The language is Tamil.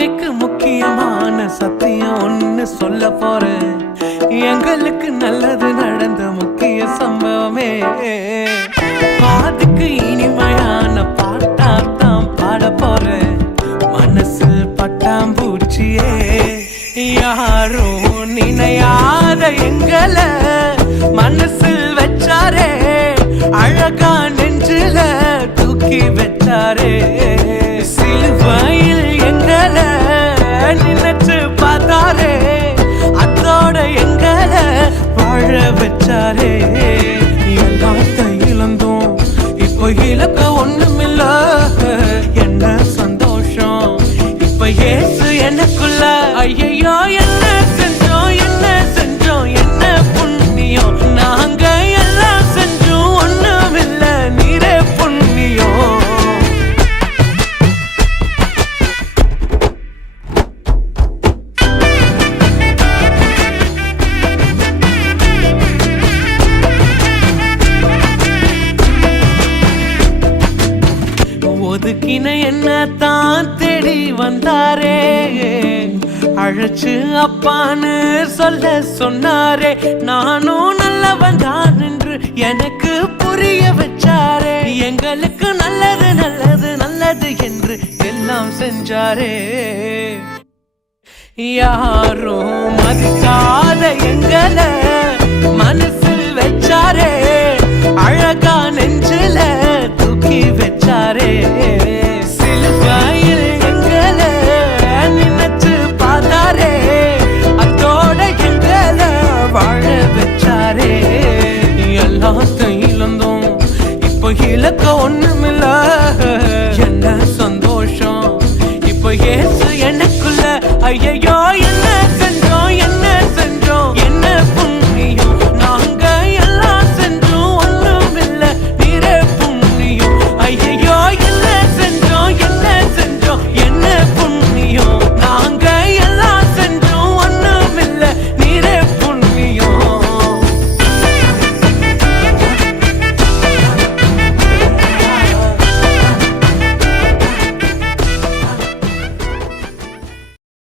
வாழ்க்கைக்கு முக்கியமான சத்தியம் ஒன்னு சொல்ல போறேன். எங்களுக்கு நல்லது நடந்த முக்கிய சம்பவமே. பாதுக்கு இனிமையான பாட்டாத்தான் பாட போறேன். மனசு பட்டாம்பூச்சியே யாரும் நினையாத எங்களை மனசில் வச்சாரே. அழகா நெஞ்சில தூக்கி வச்சாரே. சிலுவையில் எங்களை நினைச்சு பார்த்தாரே. அதோட எங்களை வாழ வச்சாரே. எல்லாத்தையும் இழந்தோம், இப்ப இழக்க ஒண்ணுமில்ல. என்ன சந்தோஷம் இப்ப ஏசு எனக்குள்ள. ஐயோ என்ன செஞ்சோம், என்ன செஞ்சோம், என்ன புண்ணியம். நாங்க எல்லாம் செஞ்சோம், ஒண்ணுமில்ல, நீரே புண்ணியம். ஒதுக்கின என்ன தான் தேடி வந்தாரே. அழைச்சு அப்பான்னு சொல்ல சொன்னாரே. நானும் நல்லவன் தான் என்று எனக்கு புரிய வச்சாரே. எங்களுக்கு நல்லது நல்லது நல்லது என்று எல்லாம் செஞ்சாரே. யாரும் மதிக்காத எங்களை மனசில் வச்சாரே. அழகா நெஞ்சில தூக்கி வச்சாரே. சிலுவையில் எங்களை நினைச்சு பார்த்தாரே. அதோட எங்களை வாழ வச்சாரே. எல்லாத்தையும் இழந்தோம், இப்போ இழக்க ஒண்ணு